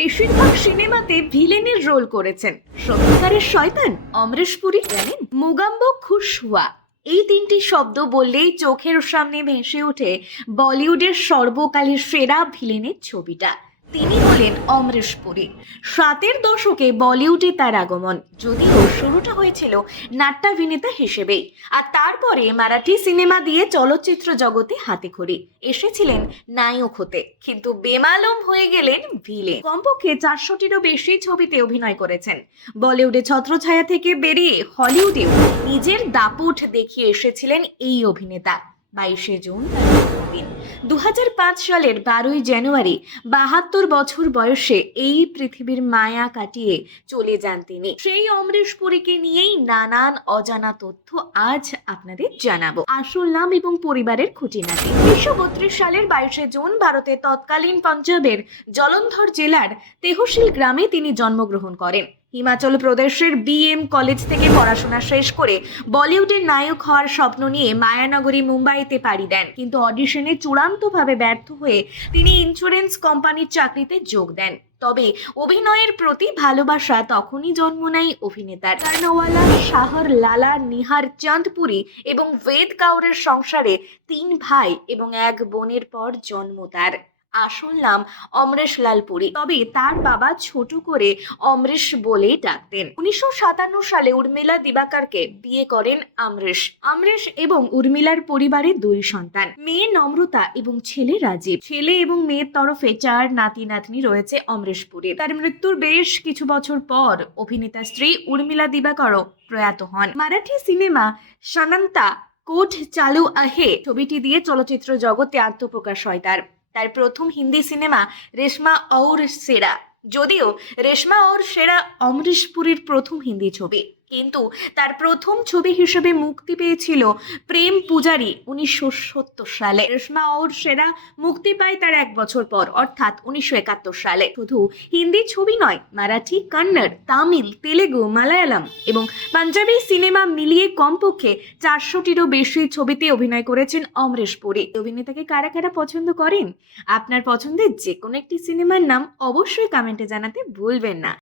বেশিরভাগ সিনেমাতে ভিলেনের রোল করেছেন সত্যিকারের শয়তান অমরেশ পুরী। জানেন, মোগাম্বো খুশ হুয়া, এই তিনটি শব্দ বললেই চোখের সামনে ভেসে ওঠে বলিউডের সর্বকালের সেরা ভিলেনের ছবিটা। তিনি হলেন অমরেশ পুরী। 60-এর দশকে বলিউডে তার আগমন, যদিও শুরুটা হয়েছিল নাট্যাভিনেতা হিসেবেই, আর তারপরে মারাঠি সিনেমা দিয়ে চলচ্চিত্র জগতে হাতেখড়ি, এসেছিলেন নায়ক হতে, কিন্তু বেমালুম হয়ে গেলেন ভিলেন। কমপক্ষে 400-টিরও বেশি ছবিতে অভিনয় করেছেন। বলিউডে ছত্রছায়া থেকে বেরিয়ে হলিউডেও নিজের দাপট দেখিয়ে এসেছিলেন এই অভিনেতা। 22শে জুন 2005 সালের 12ই জানুয়ারি 72 বছর বয়সে এই পৃথিবীর মায়া কাটিয়ে চলে যান তিনি। সেই অমরেশ পুরীকে নিয়েই নানান অজানা তথ্য আজ আপনাদের জানাবো। আসল নাম এবং পরিবারের খুঁটিনাটি। 1932 সালের 22শে জুন ভারতের তৎকালীন পাঞ্জাবের জলন্ধর জেলার তেহসিল গ্রামে তিনি জন্মগ্রহণ করেন। হিমাচল প্রদেশের BM কলেজ থেকে পড়াশোনা শেষ করে বলিউডের নায়ক হওয়ার স্বপ্ন নিয়ে মায়ানগরী মুম্বাইতে পাড়ি দেন, কিন্তু অডিশনে চূড়ান্তভাবে ব্যর্থ হয়ে তিনি ইন্স্যুরেন্স কোম্পানির চাকরিতে যোগ দেন। তবে অভিনয়ের প্রতি ভালোবাসা তখনই জন্ম নেয় অভিনেতার। কারনাওয়ালা, শাহর লালা, নিহার চাঁদ পুরী এবং বেদ কাউরের সংসারে 3 ভাই এবং 1 বোনের পর জন্ম তার। আসল নাম অমরেশ লাল পুরী, তবে তার বাবা ছোট করে অমরেশ বলেই ডাকতেন। 1957 সালে উর্মিলা দিবাকরকে বিয়ে করেন অমরেশ। অমরেশ এবং উর্মিলার পরিবারে 2 সন্তান, মেয়ে নম্রতা এবং ছেলে রাজীব। ছেলে এবং মেয়ের তরফে 4 নাতি নাতনি রয়েছে অমরেশ পুরীর। তার মৃত্যুর বেশ কিছু বছর পর অভিনেতা স্ত্রী উর্মিলা দিবাকরও প্রয়াত হন। মারাঠি সিনেমা শানান্তা কোট চালু আহে ছবিটি দিয়ে চলচ্চিত্র জগতে আত্মপ্রকাশ হয় তার। তার প্রথম হিন্দি সিনেমা রেশমা অউর সেরা, যদিও রেশমা অউর সেরা অমরেশ পুরীর প্রথম হিন্দি ছবি, কিন্তু তার প্রথম ছবি হিসেবে মুক্তি পেয়েছিল প্রেম পূজারী 1970 সালে। রেশমা অউর সেরা মুক্তি পায় তার 1 বছর পর, অর্থাৎ 1971 সালে। শুধু হিন্দি ছবি নয়, মারাঠি, কন্নড়, তামিল, তেলেগু, মালায়ালাম এবং পাঞ্জাবি সিনেমা মিলিয়ে কমপক্ষে 400-টিরও বেশি ছবিতে অভিনয় করেছেন অমরেশ পুরী। অভিনেতাকে কারা কারা পছন্দ করেন? আপনার পছন্দের যে কোনো একটি সিনেমার নাম অবশ্যই কমেন্টে জানাতে ভুলবেন না।